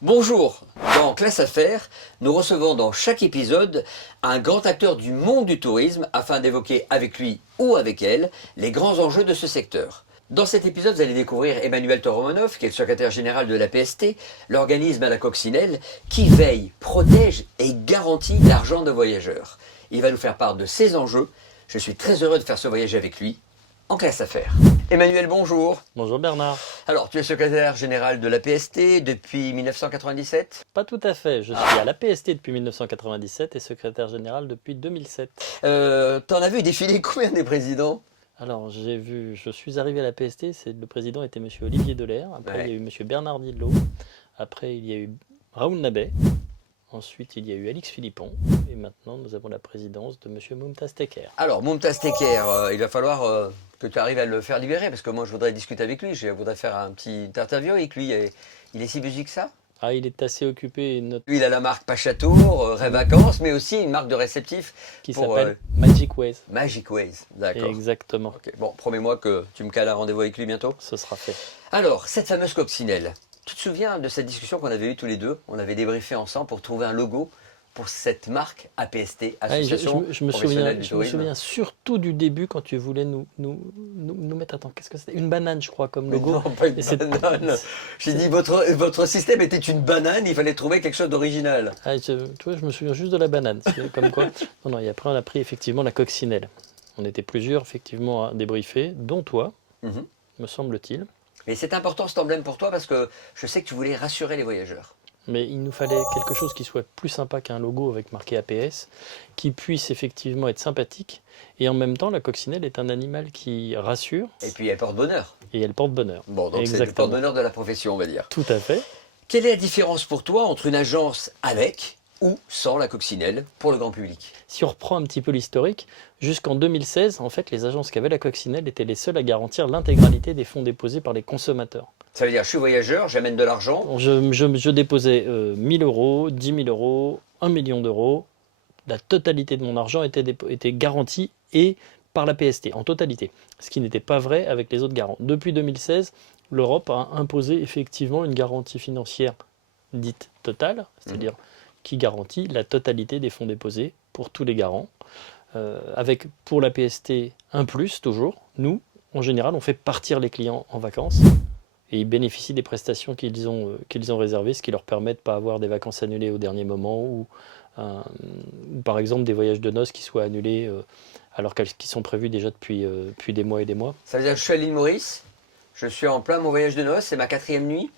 Bonjour, dans Classe Affaires, nous recevons dans chaque épisode un grand acteur du monde du tourisme afin d'évoquer avec lui ou avec elle les grands enjeux de ce secteur. Dans cet épisode, vous allez découvrir Emmanuel Toromonov, qui est le secrétaire général de la PST, l'organisme à la coccinelle, qui veille, protège et garantit l'argent de voyageurs. Il va nous faire part de ses enjeux. Je suis très heureux de faire ce voyage avec lui en Classe Affaires. Emmanuel, bonjour. Bonjour Bernard. Alors, tu es secrétaire général de la PST depuis 1997 ? Pas tout à fait, je suis à la PST depuis 1997 et secrétaire général depuis 2007. T'en as vu défiler combien des présidents ? Alors je suis arrivé à la PST, le président était monsieur Olivier Daulaire, après il y a eu monsieur Bernard Didlot, après il y a eu Raoul Nabet, ensuite il y a eu Alix Philippon, et maintenant nous avons la présidence de monsieur Moumtaz Teker. Alors, Moumtaz Teker, il va falloir que tu arrives à le faire libérer, parce que moi je voudrais discuter avec lui, je voudrais faire un petit interview avec lui. Il est si busy que ça ? Ah, il est assez occupé, Lui, il a la marque Pachatour, Rêve Vacances, mais aussi une marque de réceptif qui pour s'appelle Magic Ways. Magic Ways. D'accord. Exactement. Okay. Bon, promets-moi que tu me cales un rendez-vous avec lui bientôt. Ce sera fait. Alors, cette fameuse coccinelle, tu te souviens de cette discussion qu'on avait eue tous les deux ? On avait débriefé ensemble pour trouver un logo pour cette marque APST, Association je me Professionnelle du souviens, Tourisme. Je me souviens surtout du début quand tu voulais nous mettre, attends, qu'est-ce que c'était ? Une banane, je crois, comme logo. Non, pas une banane. J'ai dit votre système était une banane, il fallait trouver quelque chose d'original. Ah, tu vois, je me souviens juste de la banane. Comme quoi. Non, et après on a pris effectivement la coccinelle. On était plusieurs effectivement à débriefer, dont toi, me semble-t-il. Mais c'est important cet emblème pour toi parce que je sais que tu voulais rassurer les voyageurs. Mais il nous fallait quelque chose qui soit plus sympa qu'un logo avec marqué APS, qui puisse effectivement être sympathique. Et en même temps, la coccinelle est un animal qui rassure. Et puis elle porte bonheur. Et elle porte bonheur. Bon, donc c'est le porte-bonheur de la profession, on va dire. Tout à fait. Quelle est la différence pour toi entre une agence avec ou sans la coccinelle pour le grand public ? Si on reprend un petit peu l'historique, jusqu'en 2016, en fait, les agences qui avaient la coccinelle étaient les seules à garantir l'intégralité des fonds déposés par les consommateurs. Ça veut dire, je suis voyageur, j'amène de l'argent. Je déposais 1000 euros, 10 000 euros, 1 million d'euros. La totalité de mon argent était garantie et par la PST, en totalité. Ce qui n'était pas vrai avec les autres garants. Depuis 2016, l'Europe a imposé effectivement une garantie financière dite totale, c'est-à-dire qui garantit la totalité des fonds déposés pour tous les garants. Avec pour la PST un plus toujours. Nous, en général, on fait partir les clients en vacances. Et ils bénéficient des prestations qu'ils ont réservées, ce qui leur permet de ne pas avoir des vacances annulées au dernier moment ou par exemple des voyages de noces qui soient annulés alors qu'ils sont prévus déjà depuis des mois et des mois. Ça veut dire que je suis à l'île Maurice, je suis en plein mon voyage de noces, c'est ma 4e nuit,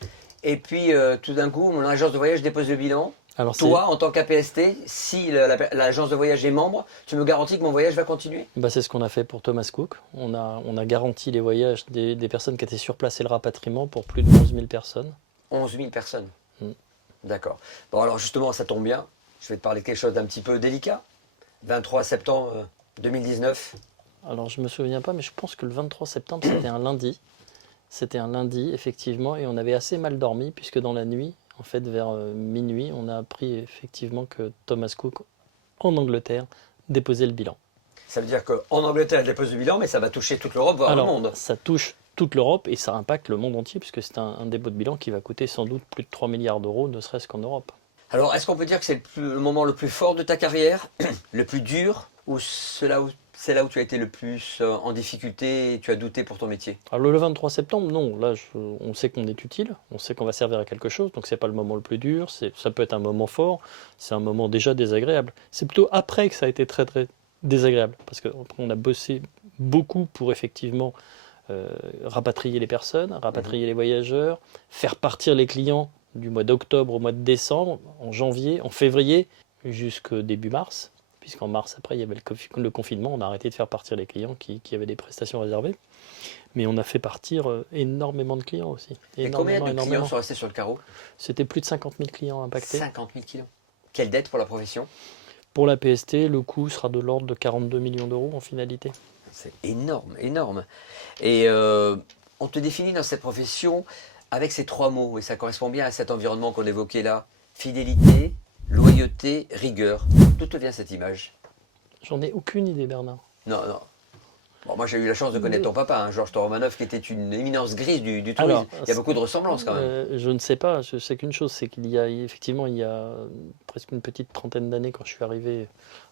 et puis tout d'un coup, mon agence de voyage dépose le bilan. Alors, toi, en tant qu'APST, si l'agence de voyage est membre, tu me garantis que mon voyage va continuer ? C'est ce qu'on a fait pour Thomas Cook. On a garanti les voyages des personnes qui étaient sur place et le rapatriement pour plus de 11 000 personnes. 11 000 personnes. D'accord. Bon, alors justement, ça tombe bien. Je vais te parler de quelque chose d'un petit peu délicat. 23 septembre 2019. Alors, je ne me souviens pas, mais je pense que le 23 septembre, c'était un lundi. C'était un lundi, effectivement, et on avait assez mal dormi, puisque dans la nuit, en fait, vers minuit, on a appris effectivement que Thomas Cook, en Angleterre, déposait le bilan. Ça veut dire qu'en Angleterre, elle dépose le bilan, mais ça va toucher toute l'Europe, voire le monde. Ça touche toute l'Europe et ça impacte le monde entier, puisque c'est un dépôt de bilan qui va coûter sans doute plus de 3 milliards d'euros, ne serait-ce qu'en Europe. Alors, est-ce qu'on peut dire que c'est le moment le plus fort de ta carrière, le plus dur, ou c'est là où tu as été le plus en difficulté et tu as douté pour ton métier ? Alors le 23 septembre, non. Là, on sait qu'on est utile, on sait qu'on va servir à quelque chose, donc c'est pas le moment le plus dur. Ça peut être un moment fort, c'est un moment déjà désagréable. C'est plutôt après que ça a été très très désagréable, parce qu'on a bossé beaucoup pour effectivement rapatrier les personnes, rapatrier les voyageurs, faire partir les clients du mois d'octobre au mois de décembre, en janvier, en février, jusqu'au début mars. Puisqu'en mars, après, il y avait le confinement, on a arrêté de faire partir les clients qui avaient des prestations réservées. Mais on a fait partir énormément de clients aussi. Et combien de clients sont restés sur le carreau ? C'était plus de 50 000 clients impactés. 50 000 clients. Quelle dette pour la profession ? Pour la PST, le coût sera de l'ordre de 42 millions d'euros en finalité. C'est énorme, énorme. Et on te définit dans cette profession avec ces 3 mots, et ça correspond bien à cet environnement qu'on évoquait là. Fidélité, loyauté, rigueur. D'où te vient cette image ? J'en ai aucune idée, Bernard. Non, non. Bon, moi, j'ai eu la chance de connaître ton papa, hein, Georges Toromanov, qui était une éminence grise du tourisme. Alors, Il y a beaucoup de ressemblances quand même. Je ne sais pas, je sais qu'une chose, c'est qu'il y a effectivement, il y a presque une petite trentaine d'années, quand je suis arrivé,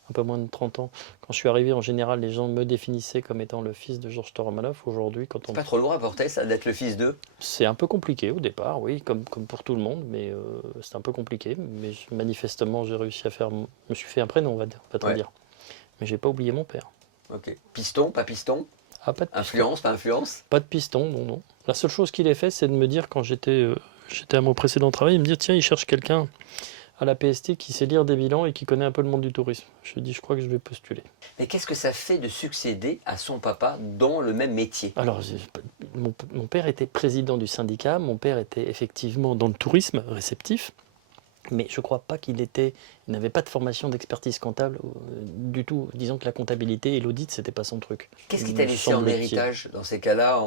un peu moins de 30 ans, quand je suis arrivé, en général, les gens me définissaient comme étant le fils de Georges Toromanov. Aujourd'hui, quand C'est on... pas trop lourd à porter, ça, d'être le fils d'eux. C'est un peu compliqué au départ, oui, comme pour tout le monde, mais c'est un peu compliqué. Mais manifestement, j'ai réussi à faire, je me suis fait un prénom, on va te Ouais. dire. Mais j'ai pas oublié mon père. Ok. Piston, pas piston. Ah, pas de piston. Influence, pas influence. Pas de piston, non, non. La seule chose qu'il ait fait, c'est de me dire, quand j'étais à mon précédent travail, il me dit, tiens, il cherche quelqu'un à la PST qui sait lire des bilans et qui connaît un peu le monde du tourisme. Je lui ai dit, je crois que je vais postuler. Mais qu'est-ce que ça fait de succéder à son papa dans le même métier? Alors, mon père était président du syndicat, mon père était effectivement dans le tourisme réceptif, mais je ne crois pas il n'avait pas de formation d'expertise comptable du tout. Disons que la comptabilité et l'audit, c'était pas son truc. Qu'est-ce qui t'a laissé en semble-t-il. héritage dans ces cas-là,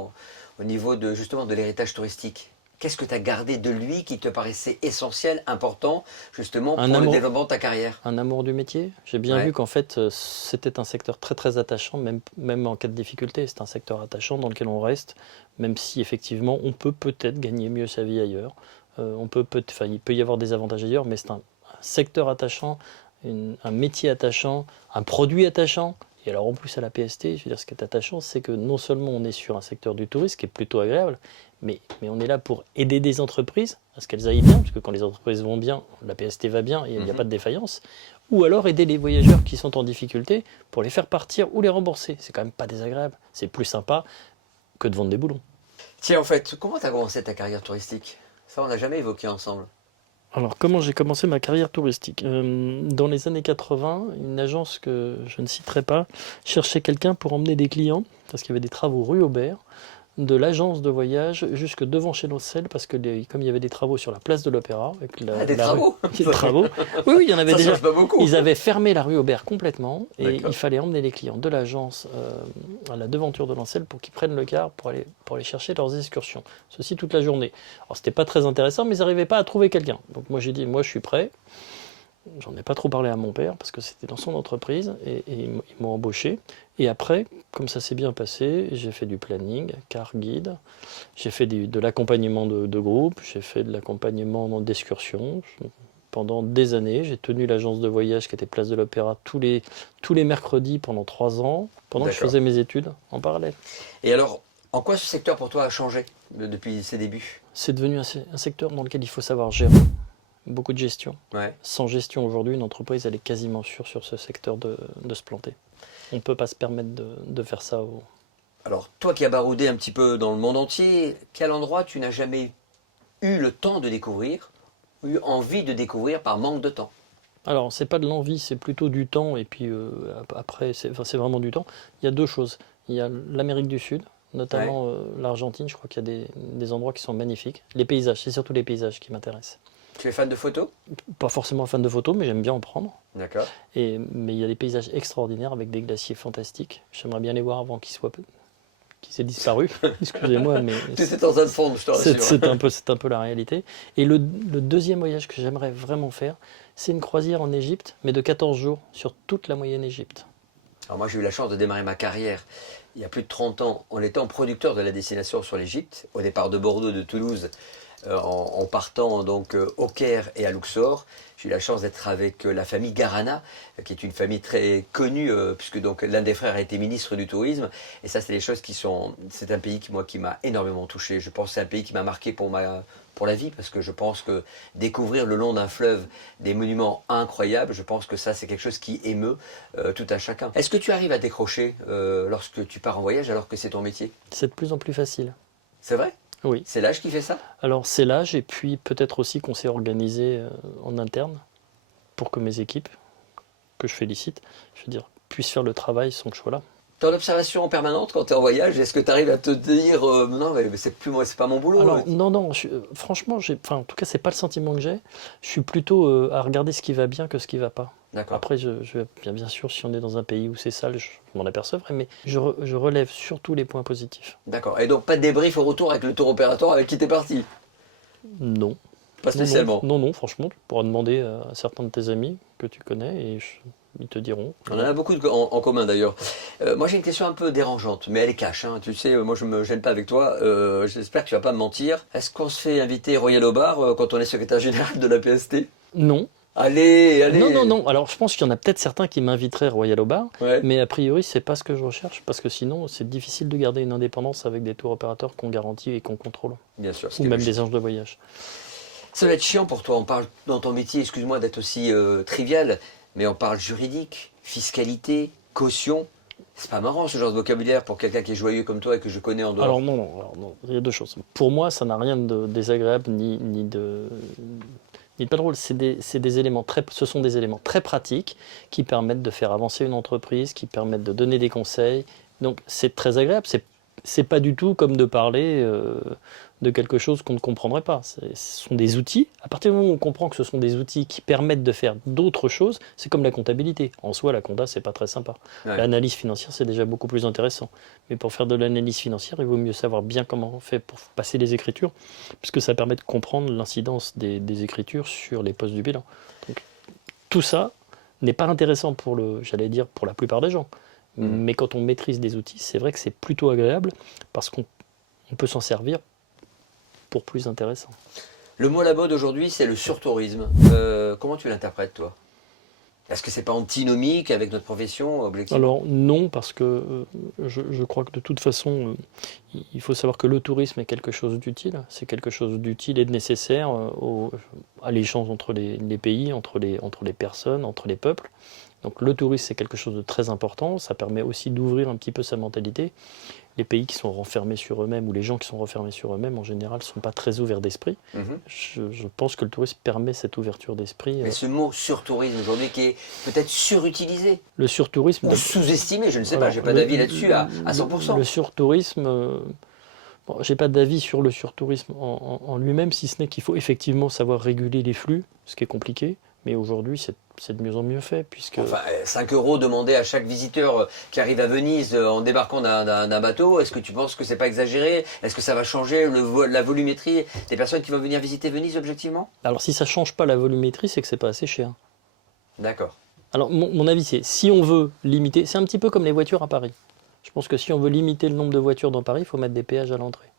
au niveau de justement de l'héritage touristique? Qu'est-ce que tu as gardé de lui qui te paraissait essentiel, important, justement, pour le développement de ta carrière? Un amour du métier. J'ai bien Ouais. vu qu'en fait, c'était un secteur très très attachant, même en cas de difficulté. C'est un secteur attachant dans lequel on reste, même si effectivement on peut peut-être gagner mieux sa vie ailleurs. Il peut y avoir des avantages ailleurs, mais c'est un secteur attachant, un métier attachant, un produit attachant. Et alors en plus à la PST, je veux dire, ce qui est attachant, c'est que non seulement on est sur un secteur du tourisme qui est plutôt agréable, mais on est là pour aider des entreprises à ce qu'elles aillent bien, parce que quand les entreprises vont bien, la PST va bien et il n'y a pas de défaillance. Ou alors aider les voyageurs qui sont en difficulté pour les faire partir ou les rembourser. C'est quand même pas désagréable, c'est plus sympa que de vendre des boulons. Tiens, en fait, comment tu as commencé ta carrière touristique? Ça, on n'a jamais évoqué ensemble. Alors, comment j'ai commencé ma carrière touristique? Dans les années 80, une agence que je ne citerai pas cherchait quelqu'un pour emmener des clients, parce qu'il y avait des travaux rue Aubert, de l'agence de voyage jusque devant chez Nocelle, parce que comme il y avait des travaux sur la place de l'Opéra, avec Des travaux? Des travaux. Oui, oui, il y en avait Ça déjà. change pas beaucoup. Ils avaient fermé la rue Aubert complètement, et D'accord. il fallait emmener les clients de l'agence à la devanture de Nocelle pour qu'ils prennent le car pour aller chercher leurs excursions. Ceci toute la journée. Alors, c'était pas très intéressant, mais ils n'arrivaient pas à trouver quelqu'un. Donc moi, j'ai dit, moi, je suis prêt. J'en ai pas trop parlé à mon père parce que c'était dans son entreprise et ils m'ont embauché. Et après, comme ça s'est bien passé, j'ai fait du planning, car guide, j'ai fait de l'accompagnement de groupe, j'ai fait de l'accompagnement d'excursions. Pendant des années, j'ai tenu l'agence de voyage qui était Place de l'Opéra tous les mercredis pendant 3 ans, pendant que je faisais mes études en parallèle. Et alors, en quoi ce secteur pour toi a changé depuis ses débuts? C'est devenu un secteur dans lequel il faut savoir gérer. Beaucoup de gestion. Ouais. Sans gestion aujourd'hui, une entreprise, elle est quasiment sûre sur ce secteur de se planter. On ne peut pas se permettre de faire ça. Alors, toi qui as baroudé un petit peu dans le monde entier, quel endroit tu n'as jamais eu le temps de découvrir, eu envie de découvrir par manque de temps? Alors, c'est pas de l'envie, c'est plutôt du temps. Et puis après, c'est vraiment du temps. Il y a deux choses. Il y a l'Amérique du Sud, notamment l'Argentine. Je crois qu'il y a des endroits qui sont magnifiques. Les paysages, c'est surtout les paysages qui m'intéressent. Tu es fan de photos? Pas forcément fan de photos, mais j'aime bien en prendre. D'accord. Mais il y a des paysages extraordinaires avec des glaciers fantastiques. J'aimerais bien les voir avant qu'ils aient disparu. Excusez-moi, mais Tu étais en train de fondre, je te rassure. c'est un peu la réalité. Et le deuxième voyage que j'aimerais vraiment faire, c'est une croisière en Égypte, mais de 14 jours sur toute la moyenne Égypte. Alors moi j'ai eu la chance de démarrer ma carrière il y a plus de 30 ans en étant producteur de la destination sur l'Égypte, au départ de Bordeaux, de Toulouse, en partant donc au Caire et à Luxor. J'ai eu la chance d'être avec la famille Garana, qui est une famille très connue, puisque donc l'un des frères a été ministre du tourisme. Et ça, c'est des choses c'est un pays qui m'a énormément touché. Je pense que c'est un pays qui m'a marqué pour la vie, parce que je pense que découvrir le long d'un fleuve des monuments incroyables, je pense que ça, c'est quelque chose qui émeut tout un chacun. Est-ce que tu arrives à décrocher lorsque tu pars en voyage, alors que c'est ton métier? C'est de plus en plus facile. C'est vrai? Oui. C'est l'âge qui fait ça? Alors c'est l'âge, et puis peut-être aussi qu'on s'est organisé en interne pour que mes équipes, que je félicite, je veux dire, puissent faire le travail sans que je sois là. Tu as une observation permanente quand tu es en voyage? Est-ce que tu arrives à te dire non, mais c'est pas mon boulot? Alors, non, franchement, en tout cas, c'est pas le sentiment que j'ai. Je suis plutôt à regarder ce qui va bien que ce qui va pas. D'accord. Après, bien sûr, si on est dans un pays où c'est sale, je m'en apercevrai, mais je relève surtout les points positifs. D'accord. Et donc pas de débrief au retour avec le tour opérateur avec qui t'es parti? Non. Pas spécialement. Non, franchement, tu pourras demander à certains de tes amis que tu connais, et ils te diront. On en a beaucoup en commun d'ailleurs. Moi j'ai une question un peu dérangeante, mais elle est cash. Hein. Tu sais, moi je me gêne pas avec toi. J'espère que tu vas pas me mentir. Est-ce qu'on se fait inviter Royal au bar quand on est secrétaire général de la PST? Non. Allez, allez. Non. Alors, je pense qu'il y en a peut-être certains qui m'inviteraient Royal au bar, Ouais. mais a priori, c'est pas ce que je recherche, parce que sinon, c'est difficile de garder une indépendance avec des tours opérateurs qu'on garantit et qu'on contrôle, Bien sûr. ou même des agences de voyage. Ça va être chiant pour toi. On parle dans ton métier, excuse-moi d'être aussi trivial, mais on parle juridique, fiscalité, caution. C'est pas marrant ce genre de vocabulaire pour quelqu'un qui est joyeux comme toi et que je connais en dehors. Alors non, il y a deux choses. Pour moi, ça n'a rien de désagréable ni de pas drôle. Ce sont des éléments très pratiques qui permettent de faire avancer une entreprise, qui permettent de donner des conseils. Donc c'est très agréable. C'est pas du tout comme de parler de quelque chose qu'on ne comprendrait pas. Ce sont des outils. À partir du moment où on comprend que ce sont des outils qui permettent de faire d'autres choses, c'est comme la comptabilité. En soi, la compta, c'est pas très sympa. Ouais. L'analyse financière, c'est déjà beaucoup plus intéressant. Mais pour faire de l'analyse financière, il vaut mieux savoir bien comment on fait pour passer les écritures, puisque ça permet de comprendre l'incidence des écritures sur les postes du bilan. Donc, tout ça n'est pas intéressant pour la plupart des gens. Mais quand on maîtrise des outils, c'est vrai que c'est plutôt agréable parce qu'on peut s'en servir pour plus intéressant. Le mot à la mode aujourd'hui, c'est le surtourisme. Comment tu l'interprètes, toi? Est-ce que c'est pas antinomique avec notre profession, objectivement? Alors non, parce que je crois que de toute façon, il faut savoir que le tourisme est quelque chose d'utile. C'est quelque chose d'utile et de nécessaire à l'échange entre les pays, entre les personnes, entre les peuples. Donc le tourisme, c'est quelque chose de très important. Ça permet aussi d'ouvrir un petit peu sa mentalité. Les pays qui sont renfermés sur eux-mêmes, ou les gens qui sont renfermés sur eux-mêmes, en général, ne sont pas très ouverts d'esprit. Je pense que le tourisme permet cette ouverture d'esprit. Mais ce mot surtourisme aujourd'hui qui est peut-être surutilisé Le surtourisme... ou sous-estimé, je ne sais Alors, pas, j'ai pas d'avis là-dessus à 100%. Le surtourisme... j'ai pas d'avis sur le surtourisme en lui-même, si ce n'est qu'il faut effectivement savoir réguler les flux, ce qui est compliqué. Mais aujourd'hui, c'est de mieux en mieux fait, puisque... Enfin, 5 euros demandés à chaque visiteur qui arrive à Venise en débarquant d'un bateau, est-ce que tu penses que c'est pas exagéré? Est-ce que ça va changer la volumétrie des personnes qui vont venir visiter Venise objectivement? Alors si ça change pas la volumétrie, c'est que c'est pas assez cher. D'accord. Alors mon avis, c'est si on veut limiter... C'est un petit peu comme les voitures à Paris. Je pense que si on veut limiter le nombre de voitures dans Paris, il faut mettre des péages à l'entrée.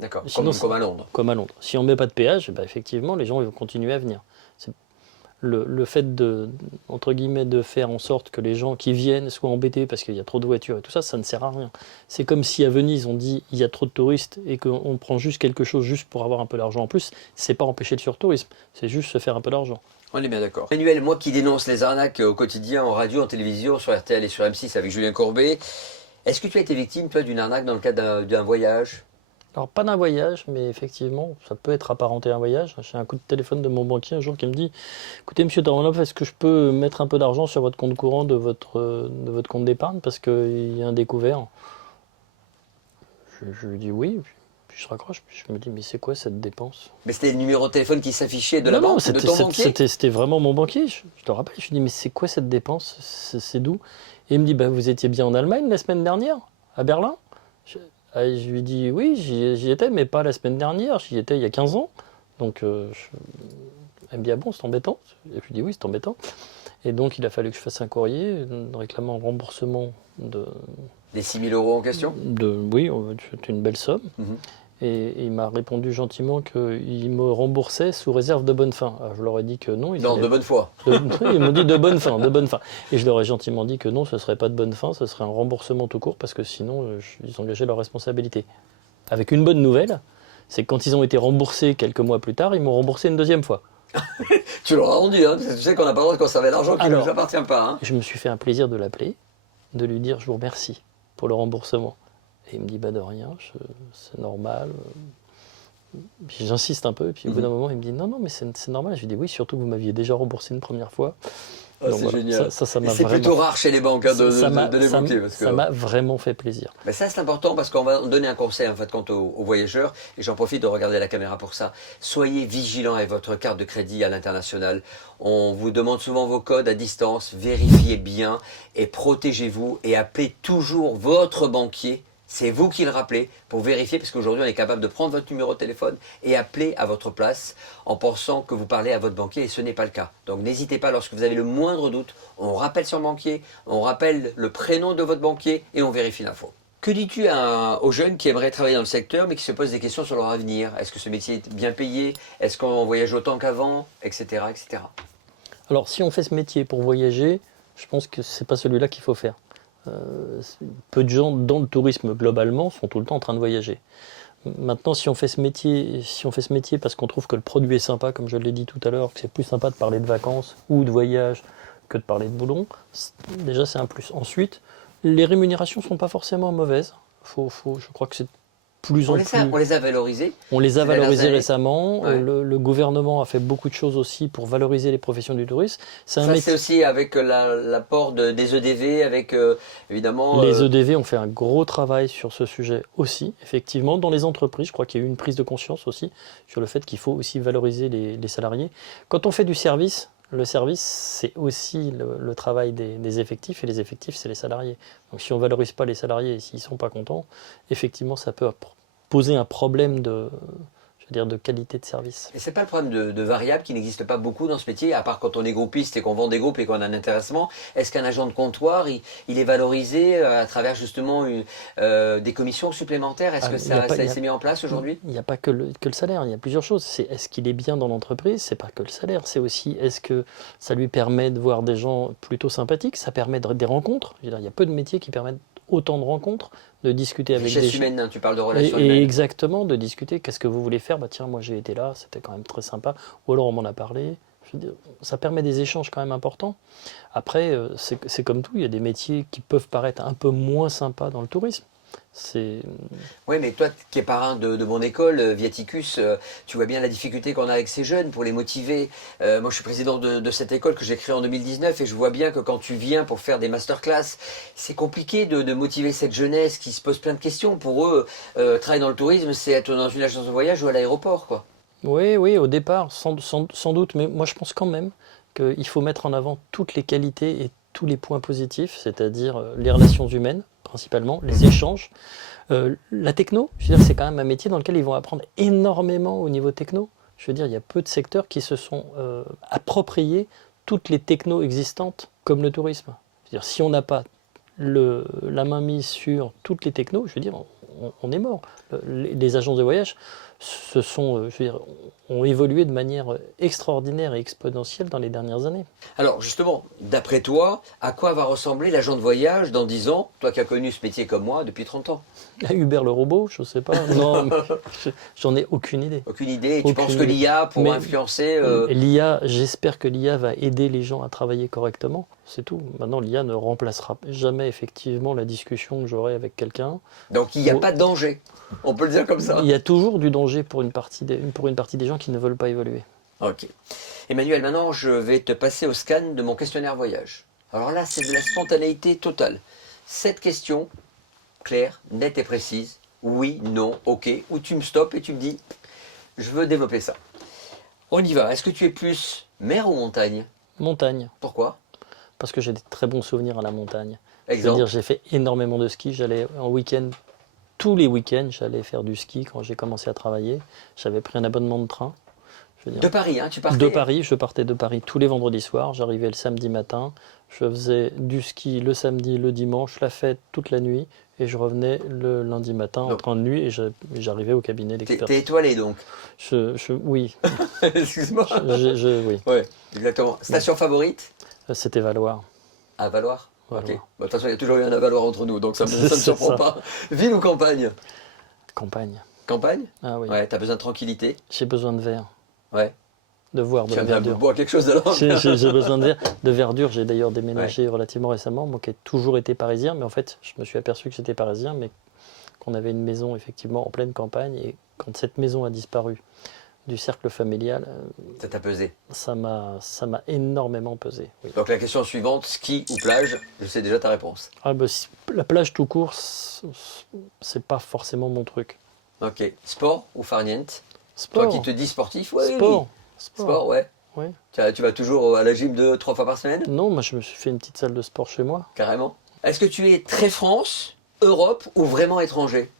D'accord, Sinon, comme à Londres. Comme à Londres. Si on ne met pas de péage, effectivement, les gens ils vont continuer à venir. Le fait entre guillemets, de faire en sorte que les gens qui viennent soient embêtés parce qu'il y a trop de voitures et tout ça, ça ne sert à rien. C'est comme si à Venise on dit il y a trop de touristes et qu'on prend juste quelque chose juste pour avoir un peu d'argent en plus, c'est pas empêcher le surtourisme, c'est juste se faire un peu d'argent. On est bien d'accord. Emmanuel, moi qui dénonce les arnaques au quotidien, en radio, en télévision, sur RTL et sur M6 avec Julien Courbet, est-ce que tu as été victime, toi, d'une arnaque dans le cadre d'un voyage? Alors pas d'un voyage, mais effectivement, ça peut être apparenté à un voyage. J'ai un coup de téléphone de mon banquier un jour qui me dit « Écoutez, monsieur Taranov, est-ce que je peux mettre un peu d'argent sur votre compte courant de votre compte d'épargne parce qu'il y a un découvert ?» Je lui dis oui, puis je raccroche, puis je me dis « Mais c'est quoi cette dépense ?» Mais c'était le numéro de téléphone qui s'affichait de la banque, de ton banquier? C'était vraiment mon banquier, je te rappelle. Je lui dis « Mais c'est quoi cette dépense? C'est d'où ?» Et il me dit « Vous étiez bien en Allemagne la semaine dernière, à Berlin ?» Je lui dis oui, j'y étais, mais pas la semaine dernière, j'y étais il y a 15 ans. Donc, elle me dit ah bon, c'est embêtant. Et je lui dis oui, c'est embêtant. Et donc, il a fallu que je fasse un courrier réclamant un remboursement des 6 000 euros en question? Oui, c'est une belle somme. Et il m'a répondu gentiment qu'il me remboursait sous réserve de bonne fin. Alors, je leur ai dit que non. Non, de bonne foi. Ils m'ont dit de bonne fin, de bonne fin. Et je leur ai gentiment dit que non, ce ne serait pas de bonne fin, ce serait un remboursement tout court, parce que sinon, ils engageaient leur responsabilité. Avec une bonne nouvelle, c'est que quand ils ont été remboursés quelques mois plus tard, ils m'ont remboursé une deuxième fois. Tu leur as rendu, hein, parce que tu sais qu'on n'a pas le droit de conserver l'argent qui ne nous appartient pas. Hein. Je me suis fait un plaisir de l'appeler, de lui dire je vous remercie pour le remboursement. Et il me dit bah de rien, c'est normal. Puis j'insiste un peu, et puis au bout d'un moment il me dit non mais c'est normal. Je lui dis oui, surtout que vous m'aviez déjà remboursé une première fois. Ah, c'est voilà, génial. Ça m'a c'est vraiment... plutôt rare chez les banques hein, de l'évoquer. Ça m'a vraiment fait plaisir. Mais ça c'est important parce qu'on va donner un conseil en fait quant aux voyageurs et j'en profite de regarder la caméra pour ça. Soyez vigilants avec votre carte de crédit à l'international. On vous demande souvent vos codes à distance, vérifiez bien et protégez-vous et appelez toujours votre banquier c'est vous qui le rappelez pour vérifier, parce qu'aujourd'hui on est capable de prendre votre numéro de téléphone et appeler à votre place en pensant que vous parlez à votre banquier, et ce n'est pas le cas. Donc n'hésitez pas, lorsque vous avez le moindre doute, on rappelle son banquier, on rappelle le prénom de votre banquier et on vérifie l'info. Que dis-tu aux jeunes qui aimeraient travailler dans le secteur mais qui se posent des questions sur leur avenir? Est-ce que ce métier est bien payé? Est-ce qu'on voyage autant qu'avant? Etc. etc. Alors, si on fait ce métier pour voyager, je pense que c'est pas celui-là qu'il faut faire. Peu de gens dans le tourisme globalement sont tout le temps en train de voyager. Maintenant, si on fait ce métier parce qu'on trouve que le produit est sympa, comme je l'ai dit tout à l'heure, que c'est plus sympa de parler de vacances ou de voyage que de parler de boulot, déjà c'est un plus. Ensuite, les rémunérations sont pas forcément mauvaises. Je crois que c'est plus en plus. On les a valorisées. On les a ces dernières valorisées années. récemment. Ouais. Le gouvernement a fait beaucoup de choses aussi pour valoriser les professions du tourisme. C'est un Ça, métier. c'est aussi avec l'apport des EDV, avec évidemment. Les EDV ont fait un gros travail sur ce sujet aussi, effectivement. Dans les entreprises, je crois qu'il y a eu une prise de conscience aussi sur le fait qu'il faut aussi valoriser les salariés. Quand on fait du service, le service, c'est aussi le travail des effectifs, et les effectifs, c'est les salariés. Donc si on ne valorise pas les salariés et s'ils ne sont pas contents, effectivement, ça peut poser un problème de qualité de service. Et c'est pas le problème de variables qui n'existe pas beaucoup dans ce métier, à part quand on est groupiste et qu'on vend des groupes et qu'on a un intéressement. Est-ce qu'un agent de comptoir, il est valorisé à travers justement des commissions supplémentaires? Est-ce que ça s'est mis en place aujourd'hui? Il n'y a pas que le salaire, il y a plusieurs choses. Est-ce qu'il est bien dans l'entreprise? C'est pas que le salaire, c'est aussi est-ce que ça lui permet de voir des gens plutôt sympathiques? Ça permet des rencontres. Je veux dire, il y a peu de métiers qui permettent autant de rencontres, de discuter avec des gens. Humaine, hein, tu parles de relations Et humaines. exactement, de discuter, qu'est-ce que vous voulez faire? Bah tiens, moi j'ai été là, c'était quand même très sympa. Ou alors on m'en a parlé. Je veux dire, ça permet des échanges quand même importants. Après, c'est comme tout, il y a des métiers qui peuvent paraître un peu moins sympas dans le tourisme. Oui, mais toi qui es parrain de mon école, Viaticus, tu vois bien la difficulté qu'on a avec ces jeunes pour les motiver. Moi, je suis président de cette école que j'ai créée en 2019 et je vois bien que quand tu viens pour faire des masterclass, c'est compliqué de motiver cette jeunesse qui se pose plein de questions. Pour eux, travailler dans le tourisme, c'est être dans une agence de voyage ou à l'aéroport, quoi. Oui, au départ, sans doute, mais moi je pense quand même qu'il faut mettre en avant toutes les qualités et tous les points positifs, c'est-à-dire les relations humaines, principalement, les échanges. La techno, je veux dire, c'est quand même un métier dans lequel ils vont apprendre énormément au niveau techno. Je veux dire, il y a peu de secteurs qui se sont appropriés toutes les technos existantes, comme le tourisme. Je veux dire, si on n'a pas la main mise sur toutes les technos, je veux dire, on est mort. Les agences de voyage ont évolué de manière extraordinaire et exponentielle dans les dernières années. Alors justement, d'après toi, à quoi va ressembler l'agent de voyage dans 10 ans, toi qui as connu ce métier comme moi depuis 30 ans? Hubert le robot, je ne sais pas. Non, j'en ai aucune idée. Aucune idée. Et tu penses que l'IA pourra influencer L'IA, j'espère que l'IA va aider les gens à travailler correctement. C'est tout. Maintenant, l'IA ne remplacera jamais effectivement la discussion que j'aurai avec quelqu'un. Donc il n'y a pas de danger. On peut le dire comme ça. Il y a toujours du danger pour une partie des gens qui ne veulent pas évoluer. Ok. Emmanuel, maintenant je vais te passer au scan de mon questionnaire voyage. Alors là, c'est de la spontanéité totale. 7 questions, claires, nettes et précises. Oui, non, ok. Ou tu me stoppes et tu me dis, je veux développer ça. On y va. Est-ce que tu es plus mer ou montagne? Montagne. Pourquoi? Parce que j'ai des très bons souvenirs à la montagne. Exemple. C'est-à-dire, j'ai fait énormément de ski. J'allais en week-end, tous les week-ends, j'allais faire du ski quand j'ai commencé à travailler. J'avais pris un abonnement de train. Je veux dire, de Paris, hein, tu partais? De Paris, je partais de Paris tous les vendredis soirs. J'arrivais le samedi matin. Je faisais du ski le samedi, le dimanche, la fête toute la nuit. Et je revenais le lundi matin en train de nuit et j'arrivais au cabinet d'expertise. T'es étoilé donc? Oui. Excuse-moi. Oui. Ouais, exactement. Station favorite? C'était Valoir. À Valoir? Valoir. Ok. Bon, de toute façon, il y a toujours eu un à Valoir entre nous, donc ça ne me surprend ça. pas. Ville ou campagne? Campagne. Campagne? Ah oui. Ouais, t'as besoin de tranquillité? J'ai besoin de verre. Ouais. De voir de Tu la vas bien verdure. boire quelque chose alors? J'ai besoin de verre. De verdure, j'ai d'ailleurs déménagé relativement récemment, moi qui ai toujours été parisien, mais en fait, je me suis aperçu que j'étais parisien, mais qu'on avait une maison effectivement en pleine campagne, et quand cette maison a disparu du cercle familial, Ça t'a pesé. ça m'a énormément pesé. Oui. Donc la question suivante, ski ou plage? Je sais déjà ta réponse. Ah, bah, la plage tout court, c'est pas forcément mon truc. Ok. Sport ou farniente? Sport. Toi qui te dis sportif? Ouais, Sport. Sport, ouais. Ouais. Tu vas toujours à la gym 2-3 fois par semaine? Non, moi je me suis fait une petite salle de sport chez moi. Carrément. Est-ce que tu es très France Europe ou vraiment étranger?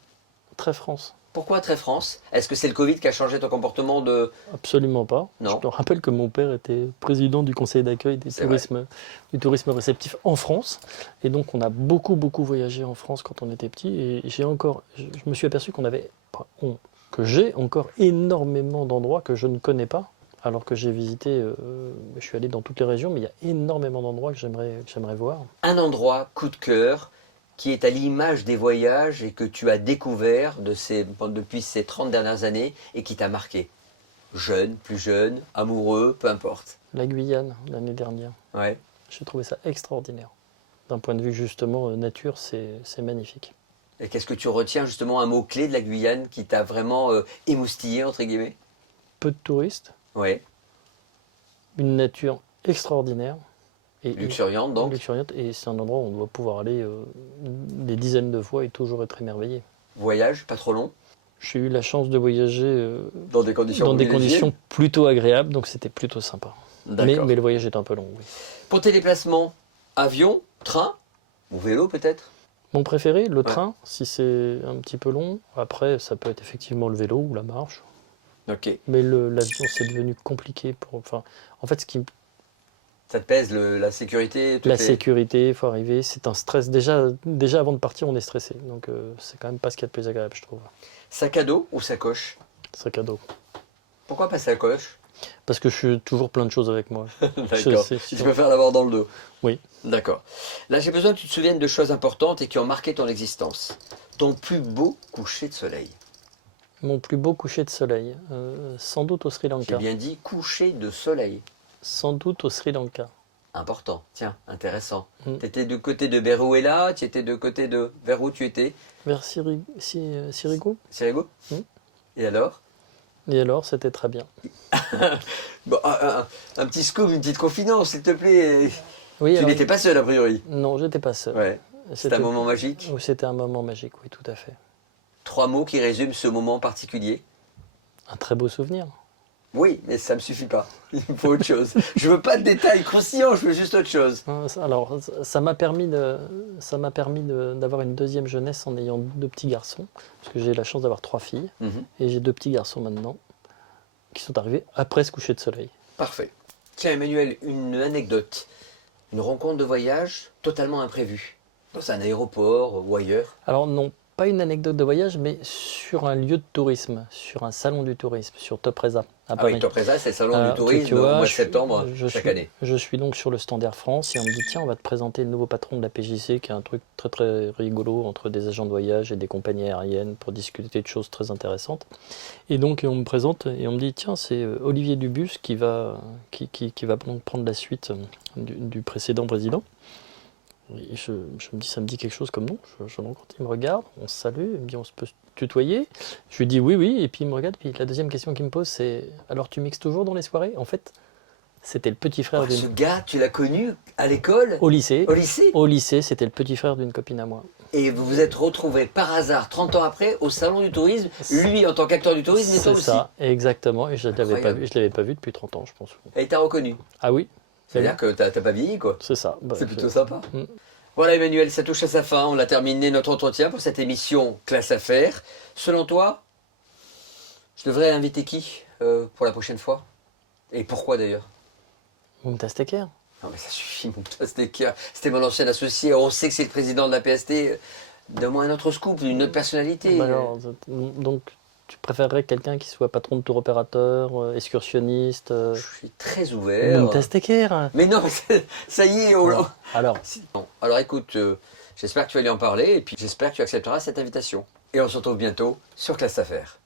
Très France. Pourquoi très France? Est-ce que c'est le Covid qui a changé ton comportement de... Absolument pas. Non. Je te rappelle que mon père était président du conseil d'accueil du tourisme réceptif en France. Et donc, on a beaucoup voyagé en France quand on était petit. Et je me suis aperçu que j'ai encore énormément d'endroits que je ne connais pas. Alors que j'ai visité, je suis allé dans toutes les régions, mais il y a énormément d'endroits que j'aimerais voir. Un endroit coup de cœur qui est à l'image des voyages et que tu as découvert depuis ces 30 dernières années et qui t'a marqué? Jeune, plus jeune, amoureux, peu importe. La Guyane, l'année dernière. Ouais. J'ai trouvé ça extraordinaire. D'un point de vue justement nature, c'est magnifique. Et qu'est-ce que tu retiens justement, un mot-clé de la Guyane qui t'a vraiment émoustillé, entre guillemets? Peu de touristes, Ouais. une nature extraordinaire. Et Luxuriante donc. luxuriante, et c'est un endroit où on doit pouvoir aller des dizaines de fois et toujours être émerveillé. Voyage, pas trop long. J'ai eu la chance de voyager Dans des conditions dans des privilégiées. conditions plutôt agréables, donc c'était plutôt sympa. Mais D'accord. le voyage est un peu long, oui. Pour tes déplacements, avion, train ou vélo peut-être? Mon préféré, le train, si c'est un petit peu long. Après, ça peut être effectivement le vélo ou la marche. Ok. Mais l'avion, c'est devenu compliqué. En fait, Ça te pèse la sécurité? la sécurité, il faut arriver, c'est un stress. Déjà avant de partir, on est stressé. Donc, c'est quand même pas ce qu'il y a de plus agréable, je trouve. Sac à dos ou sacoche? Sac à dos. Pourquoi pas sacoche? Parce que je suis toujours plein de choses avec moi. D'accord. C'est Tu sûr. préfères l'avoir dans le dos? Oui. D'accord. Là, j'ai besoin que tu te souviennes de choses importantes et qui ont marqué ton existence. Ton plus beau coucher de soleil. Mon plus beau coucher de soleil, sans doute au Sri J'ai Lanka. bien dit coucher de soleil. Sans doute au Sri Lanka. Important. Tiens, intéressant. Mm. Tu étais du côté de Berouela, tu étais de côté de... Vers où tu étais? Vers Sirigu. Sirigu? Mm. Et alors? Et alors, c'était très bien. Bon, un petit scoop, une petite confidence, s'il te plaît. Oui, Tu alors, n'étais pas seul, a priori. Non, j'étais pas seul. Ouais. C'est un moment magique. C'était un moment magique, oui, tout à fait. 3 mots qui résument ce moment particulier. Un très beau souvenir. Oui, mais ça me suffit pas. Il me faut autre chose. Je veux pas de détails croustillants, je veux juste autre chose. Alors, ça m'a permis d'avoir une deuxième jeunesse en ayant 2 petits garçons, parce que j'ai la chance d'avoir 3 filles, et j'ai 2 petits garçons maintenant, qui sont arrivés après ce coucher de soleil. Parfait. Tiens, Emmanuel, une anecdote. Une rencontre de voyage totalement imprévue. Dans un aéroport ou ailleurs. Alors non, pas une anecdote de voyage, mais sur un lieu de tourisme, sur un salon du tourisme, sur Topresa, à Paris. Oui, Topresa, c'est le salon du Tu tourisme vois, au mois de septembre chaque année. Je suis donc sur le stand Air France et on me dit tiens, on va te présenter le nouveau patron de la PJC, qui est un truc très très rigolo entre des agents de voyage et des compagnies aériennes pour discuter de choses très intéressantes. Et donc on me présente et on me dit tiens, c'est Olivier Dubus qui va prendre la suite du précédent président. Et je me dis, ça me dit quelque chose comme non. Je le rencontre, il me regarde, on se salue, il me dit, on se peut se tutoyer. Je lui dis oui, et puis il me regarde. Puis la deuxième question qu'il me pose, c'est alors tu mixes toujours dans les soirées? En fait, c'était le petit frère Ce gars, tu l'as connu à l'école? Au lycée. Au lycée? Au lycée, c'était le petit frère d'une copine à moi. Et vous vous êtes retrouvés par hasard, 30 ans après, au salon du tourisme, lui en tant qu'acteur du tourisme et toi aussi. C'est ça, exactement. Et je ne l'avais pas vu depuis 30 ans, je pense. Et t'as reconnu? Ah oui? C'est-à-dire que t'as pas vieilli, quoi. C'est ça. C'est plutôt sympa. Mm. Voilà, Emmanuel, ça touche à sa fin. On a terminé notre entretien pour cette émission Classe Affaires. Selon toi, je devrais inviter qui pour la prochaine fois? Et pourquoi d'ailleurs? Mumtaz Teker. Non mais ça suffit, Mumtaz Teker. C'était mon ancien associé. On sait que c'est le président de la PST. Donne-moi un autre scoop, une autre personnalité. Alors, donc, tu préférerais quelqu'un qui soit patron de tour opérateur, excursionniste Je suis très ouvert. Mumtaz Teker. Mais non, ça y est. Bon, alors, Bon, alors écoute, j'espère que tu vas lui en parler et puis j'espère que tu accepteras cette invitation. Et on se retrouve bientôt sur Classe Affaires.